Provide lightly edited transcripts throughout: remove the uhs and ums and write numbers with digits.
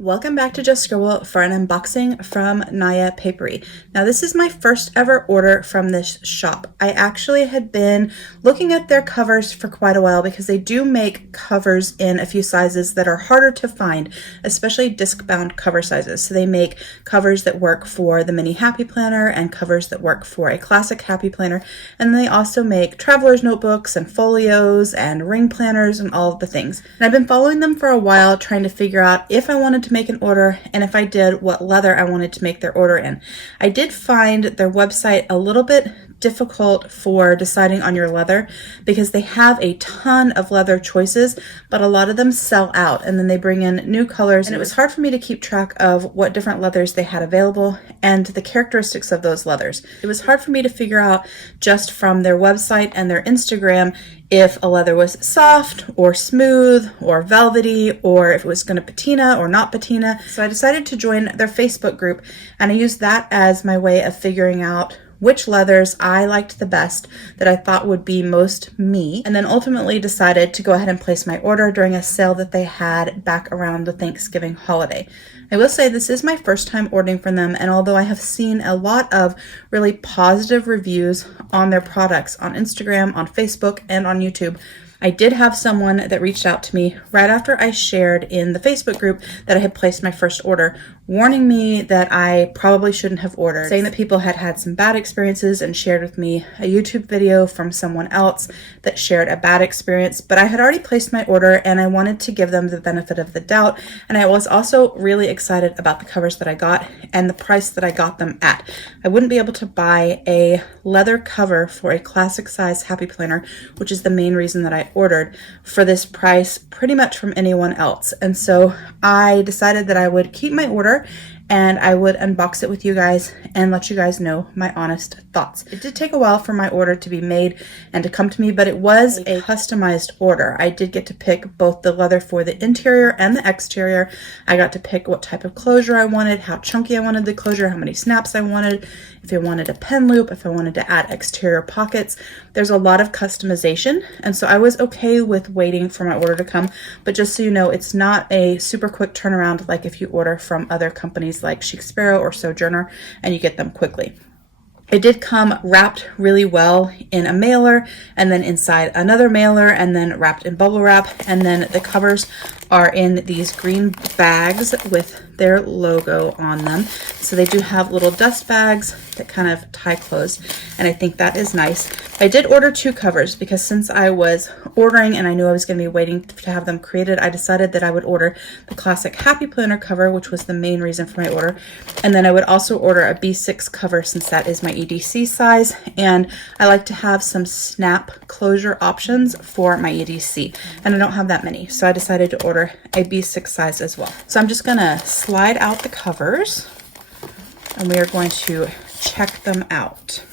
Welcome back to Just Scribble for an unboxing from Naya Paperie. Now this is my first ever order from this shop. I actually had been looking at their covers for quite a while because they do make covers in a few sizes that are harder to find, especially disc-bound cover sizes. So they make covers that work for the mini Happy Planner and covers that work for a classic Happy Planner. And they also make traveler's notebooks and folios and ring planners and all of the things. And I've been following them for a while trying to figure out if I wanted to make an order, and if I did, what leather I wanted to make their order in. I did find their website a little bit difficult for deciding on your leather because they have a ton of leather choices, but a lot of them sell out and then they bring in new colors, and it was hard for me to keep track of what different leathers they had available and the characteristics of those leathers. It was hard for me to figure out just from their website and their Instagram if a leather was soft or smooth or velvety, or if it was going to patina or not patina. So I decided to join their Facebook group, and I used that as my way of figuring out which leathers I liked the best that I thought would be most me, and then ultimately decided to go ahead and place my order during a sale that they had back around the Thanksgiving holiday. I will say this is my first time ordering from them, and although I have seen a lot of really positive reviews on their products on Instagram, on Facebook, and on YouTube, I did have someone that reached out to me right after I shared in the Facebook group that I had placed my first order, warning me that I probably shouldn't have ordered, saying that people had had some bad experiences, and shared with me a YouTube video from someone else that shared a bad experience. But I had already placed my order and I wanted to give them the benefit of the doubt, and I was also really excited about the covers that I got and the price that I got them at. I wouldn't be able to buy a leather cover for a classic size Happy Planner, which is the main reason that I ordered, for this price pretty much from anyone else. And so I decided that I would keep my order and I would unbox it with you guys and let you guys know my honest thoughts. It did take a while for my order to be made and to come to me, but it was a customized order. I did get to pick both the leather for the interior and the exterior. I got to pick what type of closure I wanted, how chunky I wanted the closure, how many snaps I wanted, if I wanted a pen loop, if I wanted to add exterior pockets. There's a lot of customization, and so I was okay with waiting for my order to come, but just so you know, it's not a super quick turnaround like if you order from other companies like Chic Sparrow or Sojourner and you get them quickly. It did come wrapped really well in a mailer, and then inside another mailer, and then wrapped in bubble wrap, and then the covers are in these green bags with their logo on them. So they do have little dust bags that kind of tie closed, and I think that is nice. I did order 2 covers because since I was ordering and I knew I was going to be waiting to have them created, I decided that I would order the classic Happy Planner cover, which was the main reason for my order, and then I would also order a B6 cover since that is my EDC size, and I like to have some snap closure options for my EDC, and I don't have that many, so I decided to order a B6 size as well. So I'm just gonna slide out the covers and we are going to check them out.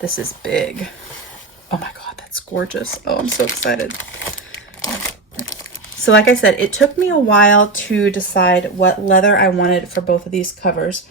This is big. Oh my god, that's gorgeous. Oh, I'm so excited. So like I said, it took me a while to decide what leather I wanted for both of these covers.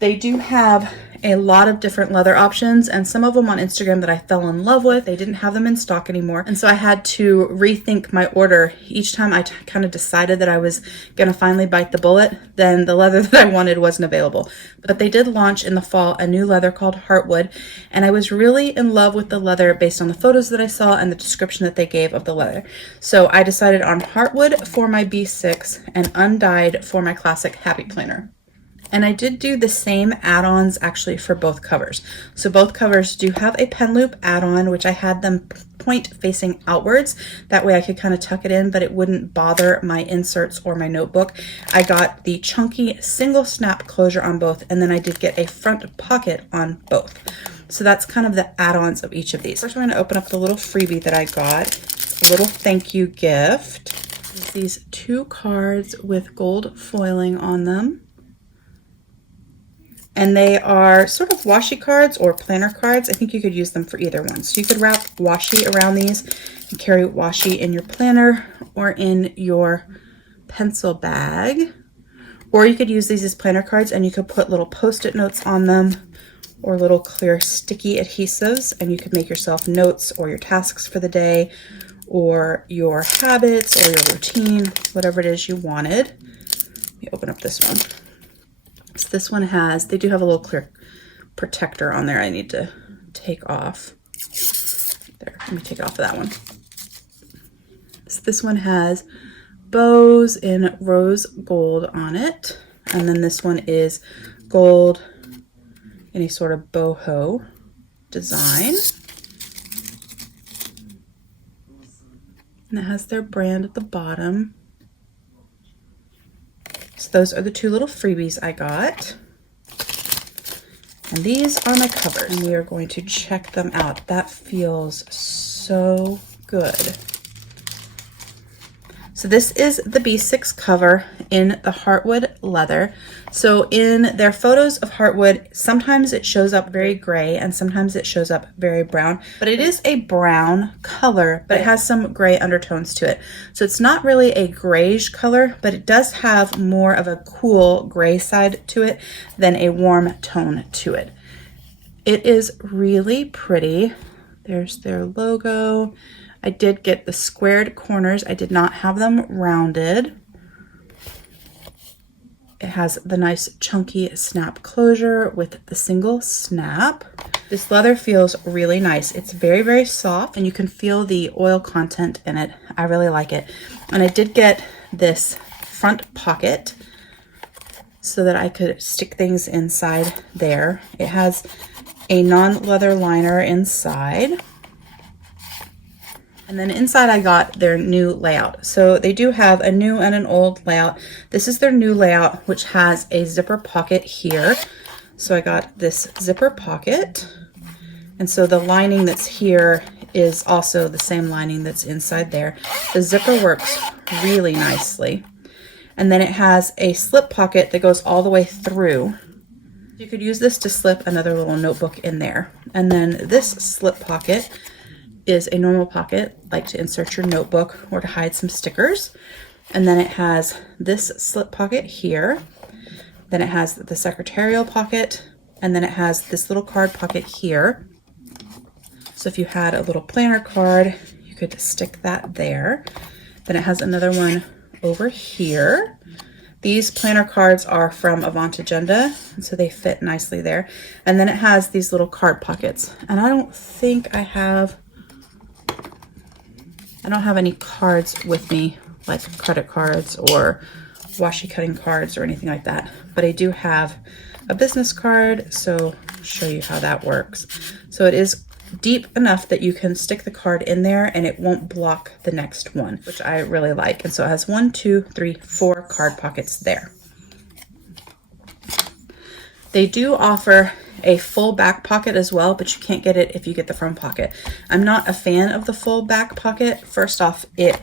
They do have a lot of different leather options, and some of them on Instagram that I fell in love with. They didn't have them in stock anymore, and so I had to rethink my order each time I kind of decided that I was gonna finally bite the bullet. Then the leather that I wanted wasn't available. But they did launch in the fall a new leather called Heartwood, and I was really in love with the leather based on the photos that I saw and the description that they gave of the leather. So I decided on Heartwood for my B6 and undyed for my classic Happy Planner. And I did do the same add-ons actually for both covers. So both covers do have a pen loop add-on, which I had them point facing outwards. That way I could kind of tuck it in, but it wouldn't bother my inserts or my notebook. I got the chunky single snap closure on both, and then I did get a front pocket on both. So that's kind of the add-ons of each of these. First, I'm going to open up the little freebie that I got. A little thank you gift. These 2 cards with gold foiling on them. And they are sort of washi cards or planner cards. I think you could use them for either one. So you could wrap washi around these and carry washi in your planner or in your pencil bag. Or you could use these as planner cards and you could put little post-it notes on them or little clear sticky adhesives, and you could make yourself notes or your tasks for the day, or your habits or your routine, whatever it is you wanted. Let me open up this one. So this one has, they do have a little clear protector on there I need to take off. There, let me take off of that one. So this one has bows in rose gold on it. And then this one is gold in a sort of boho design. And it has their brand at the bottom. So those are the two little freebies I got. And these are my covers, and we are going to check them out. That feels so good. So this is the B6 cover in the Heartwood leather. So in their photos of Heartwood, sometimes it shows up very gray and sometimes it shows up very brown, but it is a brown color, but it has some gray undertones to it. So it's not really a grayish color, but it does have more of a cool gray side to it than a warm tone to it. It is really pretty. There's their logo. I did get the squared corners. I did not have them rounded. It has the nice chunky snap closure with the single snap. This leather feels really nice. It's very, very soft and you can feel the oil content in it. I really like it. And I did get this front pocket so that I could stick things inside there. It has a non-leather liner inside. And then inside I got their new layout. So they do have a new and an old layout. This is their new layout, which has a zipper pocket here. So I got this zipper pocket. And so the lining that's here is also the same lining that's inside there. The zipper works really nicely. And then it has a slip pocket that goes all the way through. You could use this to slip another little notebook in there. And then this slip pocket is a normal pocket, like to insert your notebook or to hide some stickers. And then it has this slip pocket here. Then it has the secretarial pocket, and then it has this little card pocket here. So if you had a little planner card, you could stick that there. Then it has another one over here. These planner cards are from Avant Agenda, and so they fit nicely there. And then it has these little card pockets. And I don't think I don't have any cards with me, like credit cards or washi cutting cards or anything like that. But I do have a business card, so I'll show you how that works. So it is deep enough that you can stick the card in there and it won't block the next one, which I really like. And so it has 1, 2, 3, 4 card pockets there. They do offer a full back pocket as well, but you can't get it if you get the front pocket. I'm not a fan of the full back pocket. First off, it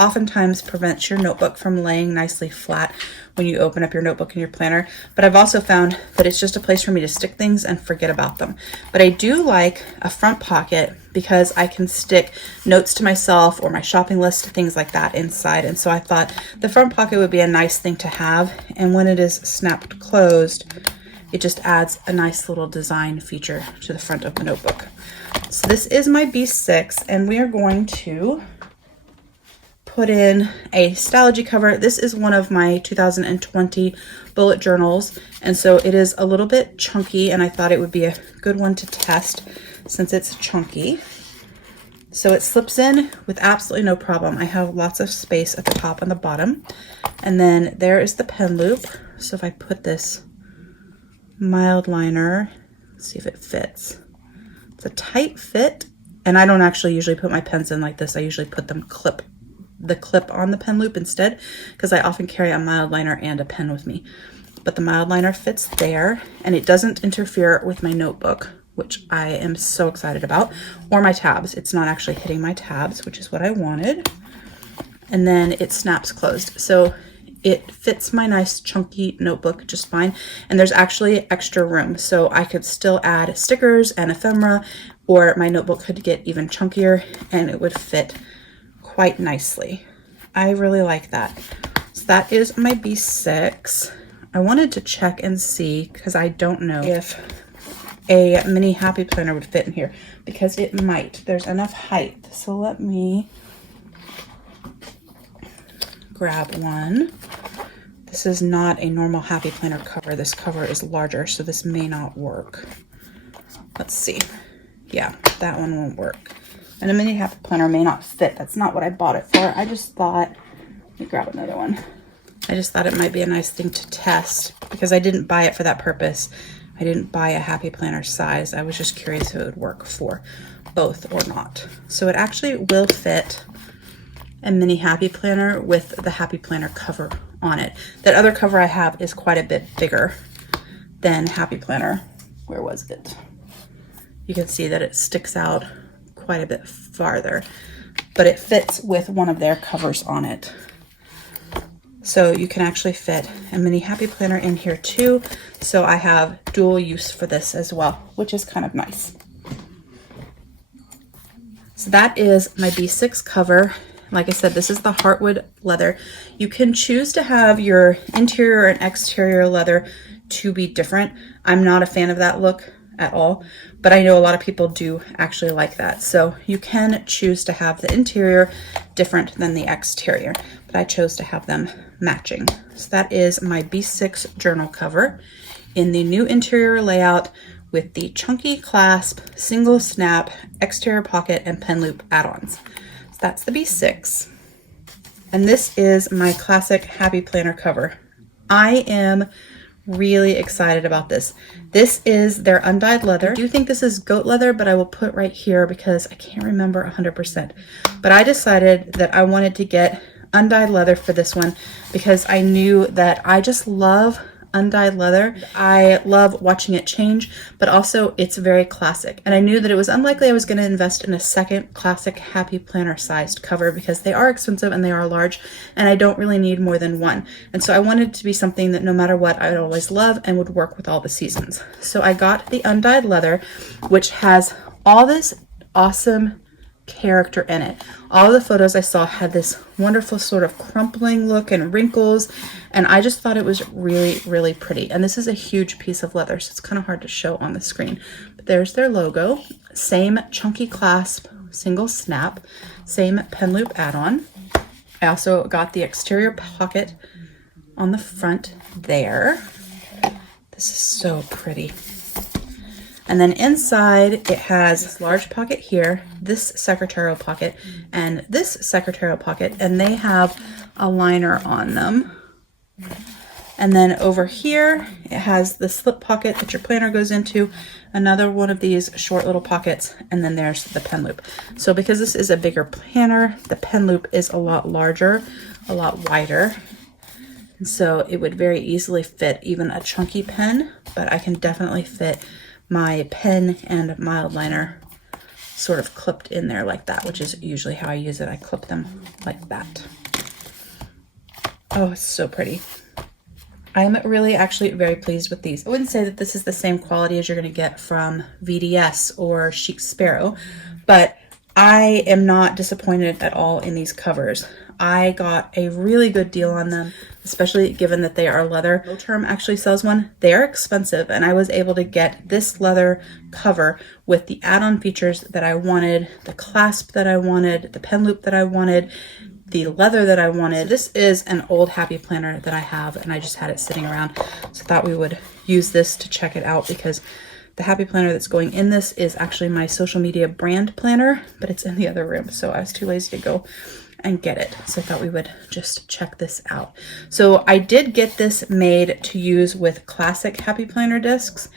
oftentimes prevents your notebook from laying nicely flat when you open up your notebook and your planner, but I've also found that it's just a place for me to stick things and forget about them. But I do like a front pocket because I can stick notes to myself or my shopping list, things like that inside. And so I thought the front pocket would be a nice thing to have. And when it is snapped closed, it just adds a nice little design feature to the front of the notebook. So this is my B6, and we are going to put in a Stalogy cover. This is one of my 2020 bullet journals, and so it is a little bit chunky, and I thought it would be a good one to test since it's chunky. So it slips in with absolutely no problem. I have lots of space at the top and the bottom. And then there is the pen loop. So if I put this mild liner, let's see if it fits. It's a tight fit, and I don't actually usually put my pens in like this. I usually put them the clip on the pen loop instead, because I often carry a mild liner and a pen with me. But the mild liner fits there, and it doesn't interfere with my notebook, which I am so excited about, or my tabs. It's not actually hitting my tabs, which is what I wanted. And then it snaps closed. So it fits my nice chunky notebook just fine. And there's actually extra room. So I could still add stickers and ephemera, or my notebook could get even chunkier and it would fit quite nicely. I really like that. So that is my B6. I wanted to check and see, because I don't know if a mini happy planner would fit in here, because it might. There's enough height. So let me grab one. This is not a normal Happy Planner cover. This cover is larger, so this may not work. Let's see. Yeah, that one won't work. And a mini Happy Planner may not fit. That's not what I bought it for. I just thought, let me grab another one. I just thought it might be a nice thing to test because I didn't buy it for that purpose. I didn't buy a Happy Planner size. I was just curious if it would work for both or not. So it actually will fit a mini Happy Planner with the Happy Planner cover on it. That other cover I have is quite a bit bigger than Happy Planner. Where was it? You can see that it sticks out quite a bit farther, but it fits with one of their covers on it. So you can actually fit a mini Happy Planner in here too. So I have dual use for this as well, which is kind of nice. So that is my B6 cover. Like I said, this is the Heartwood leather. You can choose to have your interior and exterior leather to be different. I'm not a fan of that look at all, but I know a lot of people do actually like that. So you can choose to have the interior different than the exterior, but I chose to have them matching. So that is my B6 journal cover in the new interior layout with the chunky clasp, single snap, exterior pocket, and pen loop add-ons. So that's the B6. And this is my classic Happy Planner cover. I am really excited about this. This is their undyed leather. I do think this is goat leather, but I will put right here because I can't remember 100%. But I decided that I wanted to get undyed leather for this one because I knew that I just love undyed leather. I love watching it change, but also it's very classic. And I knew that it was unlikely I was going to invest in a second classic Happy Planner sized cover because they are expensive and they are large, and I don't really need more than one. And so I wanted it to be something that no matter what, I would always love and would work with all the seasons. So I got the undyed leather, which has all this awesome character in it. All of the photos I saw had this wonderful sort of crumpling look and wrinkles, and I just thought it was really, really pretty. And this is a huge piece of leather, so it's kind of hard to show on the screen. But there's their logo, same chunky clasp, single snap, same pen loop add-on. I also got the exterior pocket on the front there. This is so pretty. And then inside it has this large pocket here, this secretarial pocket, and this secretarial pocket, and they have a liner on them. And then over here, it has the slip pocket that your planner goes into, another one of these short little pockets, and then there's the pen loop. So because this is a bigger planner, the pen loop is a lot larger, a lot wider. And so it would very easily fit even a chunky pen, but I can definitely fit my pen and mild liner sort of clipped in there like that, which is usually how I use it. I clip them like that. Oh, it's so pretty. I'm really actually very pleased with these. I wouldn't say that this is the same quality as you're going to get from VDS or Chic Sparrow, but I am not disappointed at all in these covers. I got a really good deal on them, especially given that they are leather. No Term actually sells one. They are expensive, and I was able to get this leather cover with the add-on features that I wanted, the clasp that I wanted, the pen loop that I wanted, the leather that I wanted. This is an old Happy Planner that I have, and I just had it sitting around, so I thought we would use this to check it out because the Happy Planner that's going in this is actually my social media brand planner, but it's in the other room, so I was too lazy to go and get it. So I thought we would just check this out. So I did get this made to use with classic Happy Planner discs.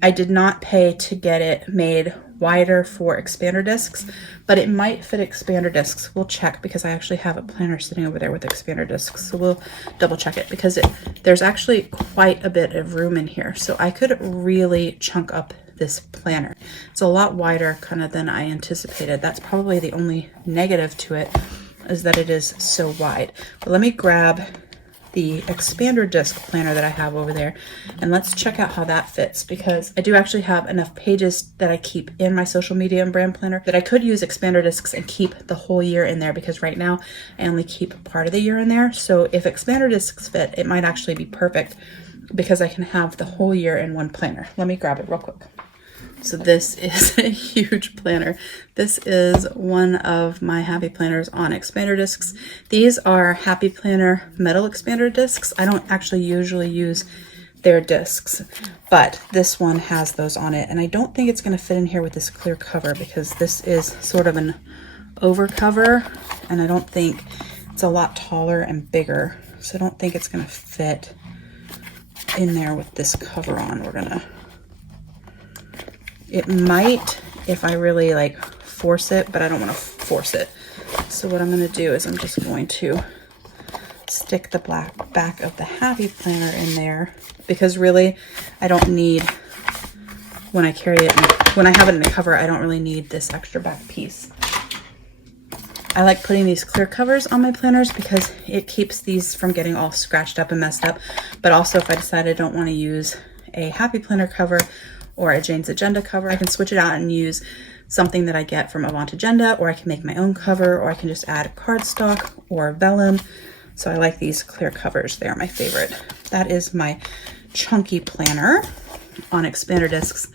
I did not pay to get it made wider for expander discs, but it might fit expander discs. We'll check because I actually have a planner sitting over there with expander discs. So we'll double check it because there's actually quite a bit of room in here. So I could really chunk up this planner. It's a lot wider kind of than I anticipated. That's probably the only negative to it, is that it is so wide. But let me grab the expander disc planner that I have over there and let's check out how that fits, because I do actually have enough pages that I keep in my social media and brand planner that I could use expander discs and keep the whole year in there, because right now I only keep part of the year in there. So if expander discs fit, it might actually be perfect because I can have the whole year in one planner. Let me grab it real quick. So this is a huge planner. This is one of my Happy Planners on expander discs. These are Happy Planner metal expander discs. I don't actually usually use their discs, but this one has those on it. And I don't think it's going to fit in here with this clear cover because this is sort of an over cover, and I don't think it's a lot taller and bigger. So I don't think it's going to fit in there with this cover on. It might if I really like force it, but I don't want to force it. So what I'm going to do is I'm just going to stick the back of the Happy Planner in there, because really I don't need, when I carry it, when I have it in a cover, I don't really need this extra back piece. I like putting these clear covers on my planners because it keeps these from getting all scratched up and messed up. But also if I decide I don't want to use a Happy Planner cover or a Jane's Agenda cover, I can switch it out and use something that I get from Avant Agenda, or I can make my own cover, or I can just add cardstock or vellum. So I like these clear covers. They are my favorite. That is my chunky planner on expander discs,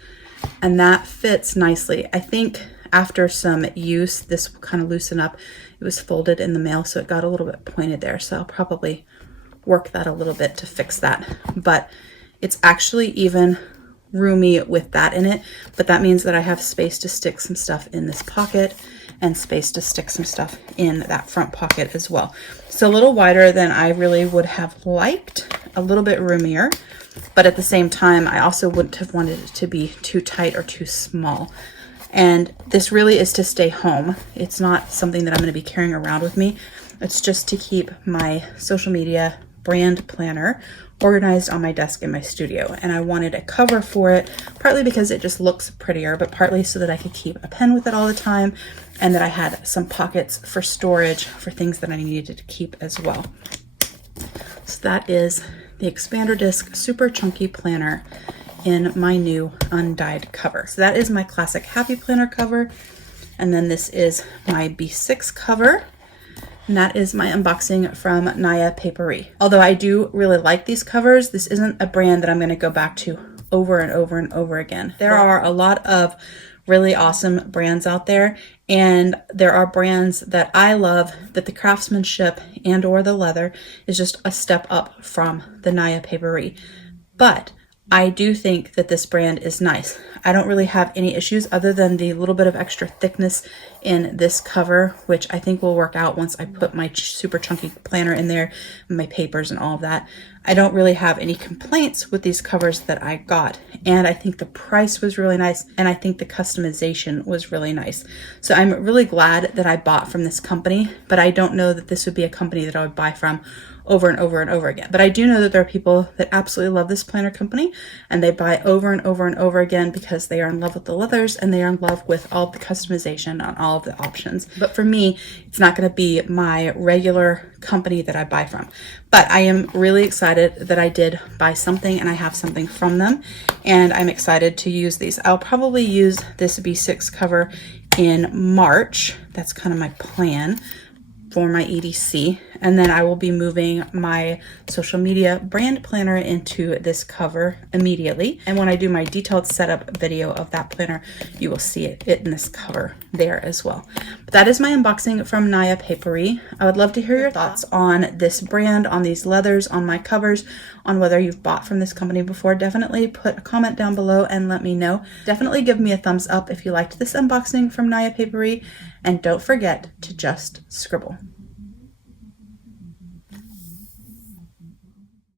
and that fits nicely. I think after some use, this will kind of loosen up. It was folded in the mail, so it got a little bit pointed there. So I'll probably work that a little bit to fix that. But it's actually even roomy with that in it, but that means that I have space to stick some stuff in this pocket and space to stick some stuff in that front pocket as well. So a little wider than I really would have liked, a little bit roomier, but at the same time, I also wouldn't have wanted it to be too tight or too small. And this really is to stay home. It's not something that I'm going to be carrying around with me. It's just to keep my social media brand planner organized on my desk in my studio. And I wanted a cover for it, partly because it just looks prettier, but partly so that I could keep a pen with it all the time, and that I had some pockets for storage for things that I needed to keep as well. So that is the expander disc super chunky planner in my new undyed cover. So that is my classic Happy Planner cover. And then this is my B6 cover. And that is my unboxing from Naya Paperie. Although I do really like these covers, this isn't a brand that I'm going to go back to over and over and over again. There are a lot of really awesome brands out there, and there are brands that I love that the craftsmanship and or the leather is just a step up from the Naya Paperie. But I do think that this brand is nice. I don't really have any issues other than the little bit of extra thickness in this cover, which I think will work out once I put my super chunky planner in there and my papers and all of that. I don't really have any complaints with these covers that I got. And I think the price was really nice, and I think the customization was really nice. So I'm really glad that I bought from this company, but I don't know that this would be a company that I would buy from over and over and over again. But I do know that there are people that absolutely love this planner company, and they buy over and over and over again because they are in love with the leathers and they are in love with all the customization on all of the options. But for me, it's not going to be my regular company that I buy from. But I am really excited that I did buy something and I have something from them, and I'm excited to use these. I'll probably use this B6 cover in March. That's kind of my plan for my EDC, and then I will be moving my social media brand planner into this cover immediately. And when I do my detailed setup video of that planner, you will see it in this cover there as well. But that is my unboxing from Naya Paperie. I would love to hear your thoughts on this brand, on these leathers, on my covers, on whether you've bought from this company before. Definitely put a comment down below and let me know. Definitely give me a thumbs up if you liked this unboxing from Naya Paperie, and don't forget to just scribble.